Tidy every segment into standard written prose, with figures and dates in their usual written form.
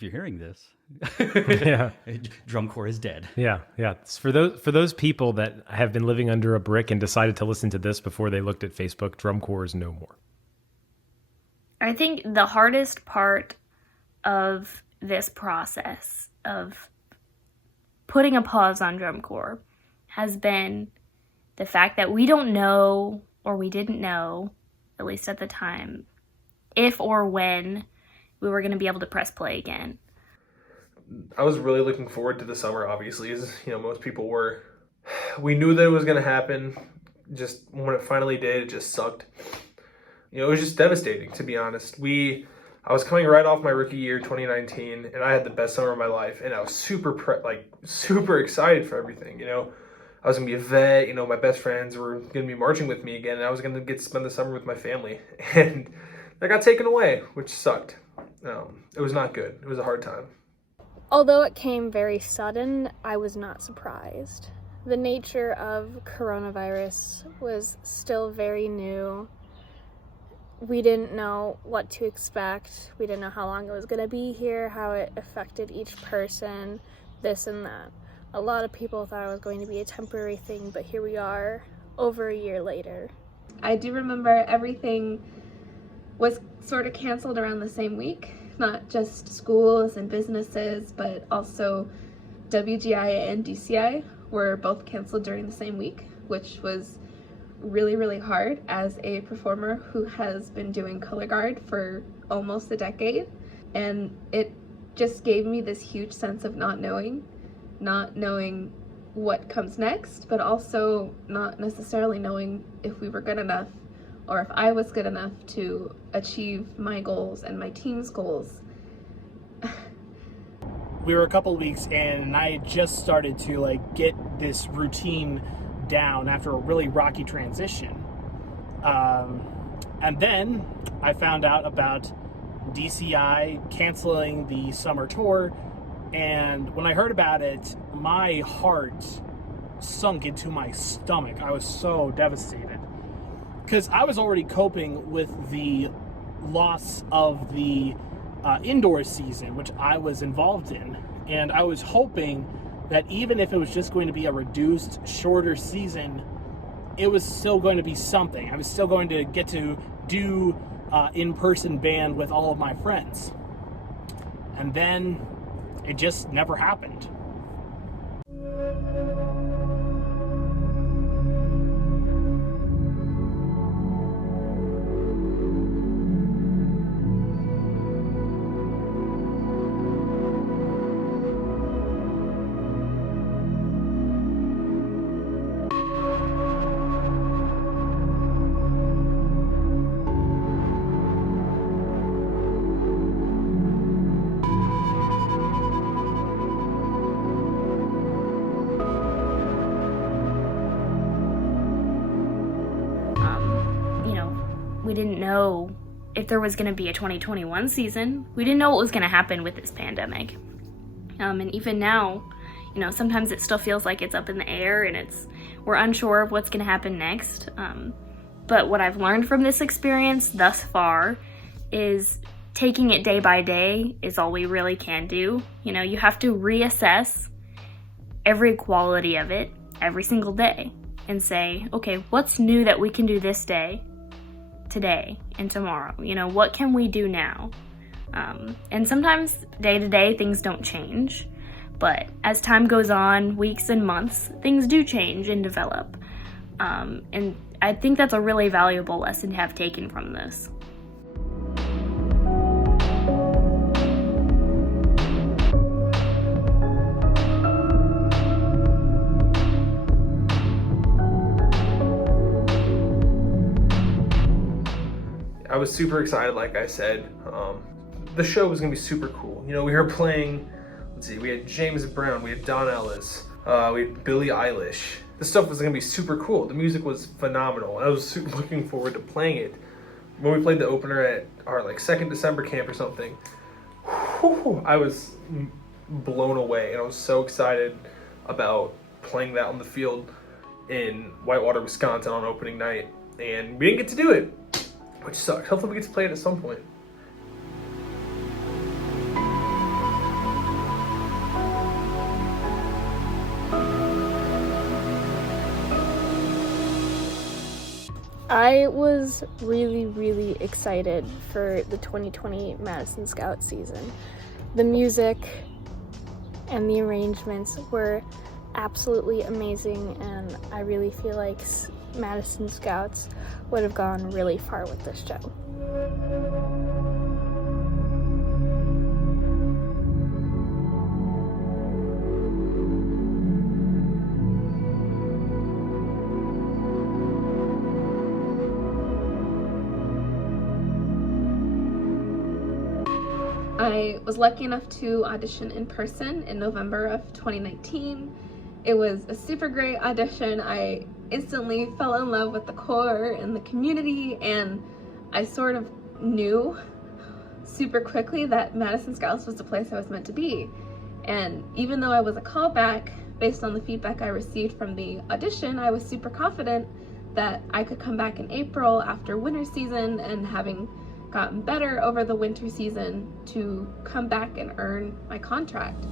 if you're hearing this, Yeah. drum corps is dead. Yeah. It's for those people that have been living under a brick and decided to listen to this before they looked at Facebook, drum corps is no more. I think the hardest part of this process of putting a pause on drum corps has been the fact that we don't know, or we didn't know, at least at the time, if or when we were going to be able to press play again. I was really looking forward to the summer, obviously, as most people were. We knew that it was going to happen. Just when it finally did, it just sucked. It was just devastating, to be honest. I was coming right off my rookie year, 2019, and I had the best summer of my life, and I was super excited for everything. I was gonna be a vet. My best friends were gonna be marching with me again, and I was gonna get to spend the summer with my family, and that got taken away, which sucked. It was not good. It was a hard time. Although it came very sudden, I was not surprised. The nature of coronavirus was still very new. We didn't know what to expect. We didn't know how long it was going to be here, how it affected each person, this and that. A lot of people thought it was going to be a temporary thing, but here we are, over a year later. I do remember everything was sort of canceled around the same week. Not just schools and businesses, but also WGI and DCI were both canceled during the same week, which was really, really hard as a performer who has been doing color guard for almost a decade. And it just gave me this huge sense of not knowing what comes next, but also not necessarily knowing if we were good enough or if I was good enough to achieve my goals and my team's goals. We were a couple of weeks in, and I had just started to get this routine down after a really rocky transition. And then I found out about DCI canceling the summer tour, and when I heard about it, my heart sunk into my stomach. I was so devastated because I was already coping with the loss of the indoor season, which I was involved in, and I was hoping that even if it was just going to be a reduced, shorter season, it was still going to be something. I was still going to get to do in-person band with all of my friends. And then it just never happened. We didn't know if there was going to be a 2021 season. We didn't know what was going to happen with this pandemic. And even now, sometimes it still feels like it's up in the air and we're unsure of what's going to happen next. But what I've learned from this experience thus far is taking it day by day is all we really can do. You have to reassess every quality of it every single day and say, okay, what's new that we can do this day, today, and tomorrow? What can we do now? And sometimes day to day things don't change, but as time goes on, weeks and months, things do change and develop. And I think that's a really valuable lesson to have taken from this. I was super excited, like I said. The show was gonna be super cool. We were playing, we had James Brown, we had Don Ellis, we had Billie Eilish. This stuff was gonna be super cool. The music was phenomenal. I was super looking forward to playing it. When we played the opener at our 2nd December camp or something, I was blown away, and I was so excited about playing that on the field in Whitewater, Wisconsin on opening night. And we didn't get to do it, which sucks. Hopefully we get to play it at some point. I was really, really excited for the 2020 Madison Scout season. The music and the arrangements were absolutely amazing, and I really feel like Madison Scouts would have gone really far with this show. I was lucky enough to audition in person in November of 2019. It was a super great audition. I instantly fell in love with the corps and the community, and I sort of knew super quickly that Madison Scouts was the place I was meant to be. And even though I was a callback, based on the feedback I received from the audition, I was super confident that I could come back in April after winter season, and having gotten better over the winter season, to come back and earn my contract.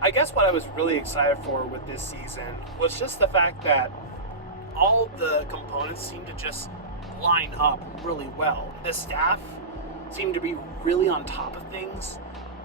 I guess what I was really excited for with this season was just the fact that all the components seemed to just line up really well. The staff seemed to be really on top of things.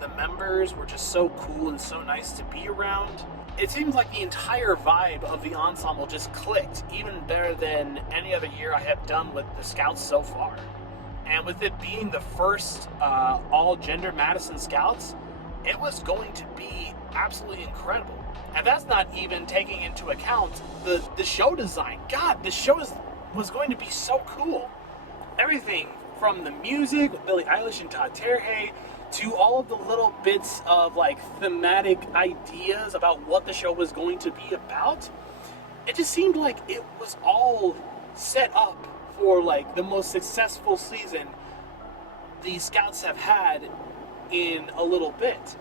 The members were just so cool and so nice to be around. It seems like the entire vibe of the ensemble just clicked, even better than any other year I have done with the Scouts so far. And with it being the first all-gender Madison Scouts, it was going to be absolutely incredible. And that's not even taking into account the show design. God, the show was going to be so cool. Everything from the music with Billie Eilish and Todd Terje to all of the little bits of like thematic ideas about what the show was going to be about. It just seemed like it was all set up for like the most successful season the Scouts have had in a little bit.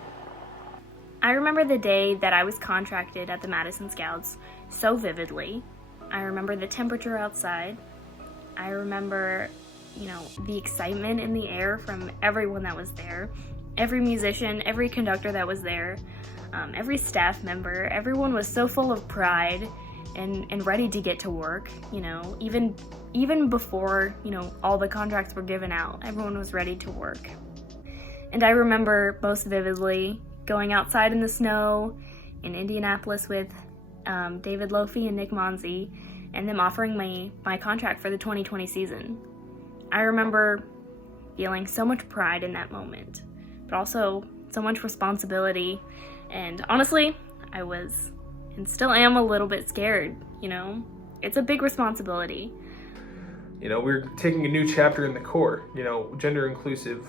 I remember the day that I was contracted at the Madison Scouts so vividly. I remember the temperature outside. I remember, the excitement in the air from everyone that was there. Every musician, every conductor that was there, every staff member, everyone was so full of pride and ready to get to work, even before, all the contracts were given out. Everyone was ready to work. And I remember most vividly going outside in the snow in Indianapolis with David Lofi and Nick Monzi, and them offering me my contract for the 2020 season. I remember feeling so much pride in that moment, but also so much responsibility, and honestly, I was and still am a little bit scared, It's a big responsibility. We're taking a new chapter in the corps, gender inclusive.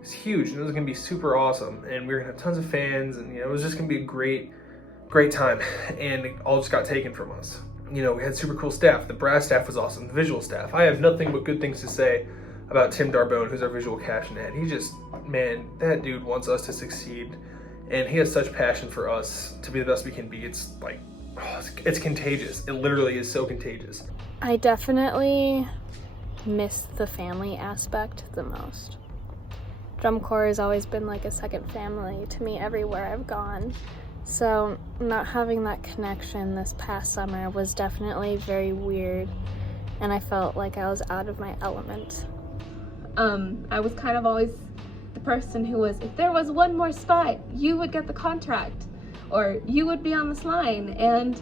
It's huge, and it was going to be super awesome, and we were going to have tons of fans, and it was just going to be a great time, and it all just got taken from us. We had super cool staff. The brass staff was awesome. The visual staff, I have nothing but good things to say about Tim Darbone, who's our visual caption head. He just, that dude wants us to succeed, and he has such passion for us to be the best we can be. It's like, it's contagious. It literally is so contagious. I definitely miss the family aspect the most. Drum Corps has always been like a second family to me everywhere I've gone. So not having that connection this past summer was definitely very weird, and I felt like I was out of my element. I was kind of always the person who was, if there was one more spot, you would get the contract, or you would be on this line, and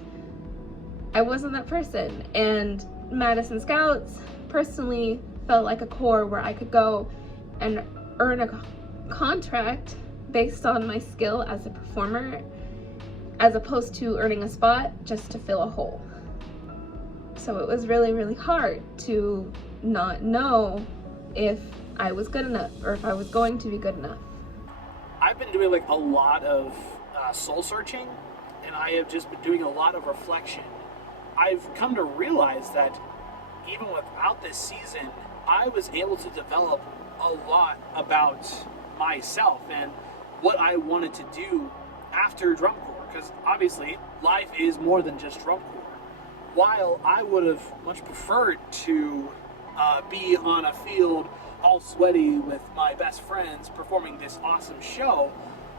I wasn't that person. And Madison Scouts personally felt like a corps where I could go and earn a contract based on my skill as a performer, as opposed to earning a spot just to fill a hole. So it was really, really hard to not know if I was good enough or if I was going to be good enough. I've been doing like a lot of soul searching, and I have just been doing a lot of reflection. I've come to realize that even without this season, I was able to develop a lot about myself and what I wanted to do after drum corps. because obviously life is more than just drum corps. While I would have much preferred to be on a field all sweaty with my best friends performing this awesome show,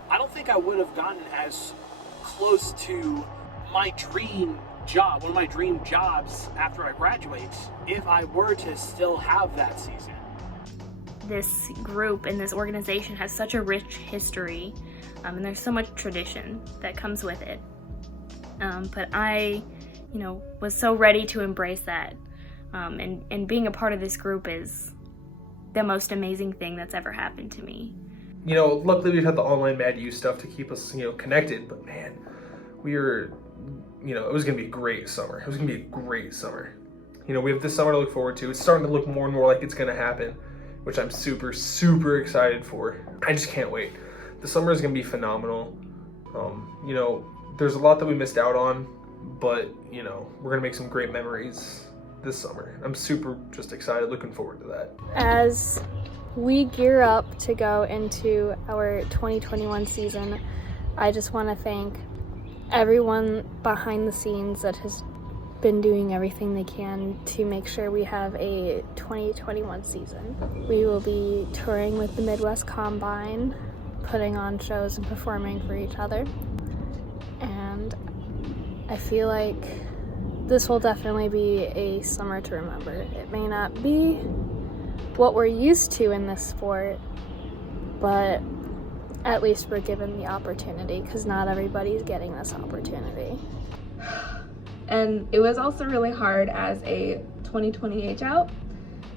I don't think I would have gotten as close to my dream job, one of my dream jobs after I graduate, if I were to still have that season. This group and this organization has such a rich history, and there's so much tradition that comes with it. But I, was so ready to embrace that. And being a part of this group is the most amazing thing that's ever happened to me. Luckily we've had the online Mad U stuff to keep us, connected, but man, we are, it was going to be a great summer. It was going to be a great summer. We have this summer to look forward to. It's starting to look more and more like it's going to happen, which I'm super, super excited for. I just can't wait. The summer is going to be phenomenal. There's a lot that we missed out on, but, we're going to make some great memories this summer. I'm super just excited, looking forward to that. As we gear up to go into our 2021 season, I just want to thank everyone behind the scenes that has been doing everything they can to make sure we have a 2021 season. We will be touring with the Midwest Combine, putting on shows and performing for each other. And I feel like this will definitely be a summer to remember. It may not be what we're used to in this sport, but at least we're given the opportunity, because not everybody's getting this opportunity. And it was also really hard as a 2020 age out,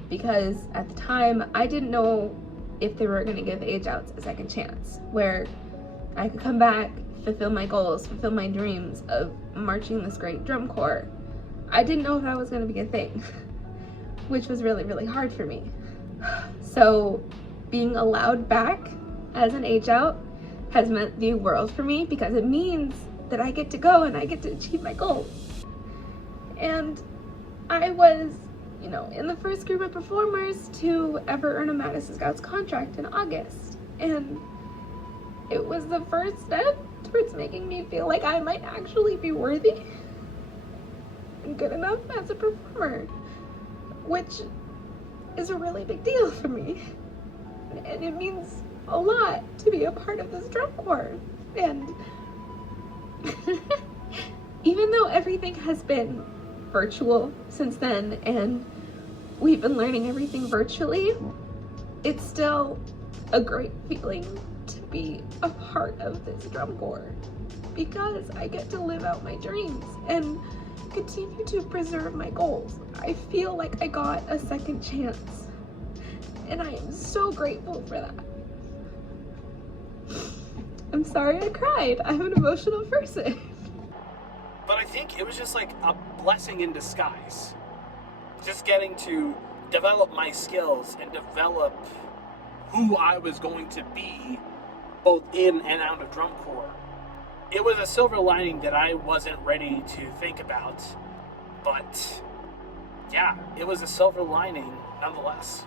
because at the time I didn't know if they were going to give age outs a second chance, where I could come back, fulfill my goals, fulfill my dreams of marching this great drum corps. I didn't know if that was going to be a thing, which was really, really hard for me. So being allowed back as an age out has meant the world for me, because it means that I get to go and I get to achieve my goals. And I was, in the first group of performers to ever earn a Madison Scouts contract in August. And it was the first step towards making me feel like I might actually be worthy and good enough as a performer, which is a really big deal for me. And it means a lot to be a part of this drum corps. And even though everything has been virtual since then, and we've been learning everything virtually, it's still a great feeling to be a part of this drum corps, because I get to live out my dreams and continue to preserve my goals. I feel like I got a second chance, and I am so grateful for that. I'm sorry I cried. I'm an emotional person. But I think it was just like a blessing in disguise. Just getting to develop my skills and develop who I was going to be, both in and out of drum corps. It was a silver lining that I wasn't ready to think about. But yeah, it was a silver lining nonetheless.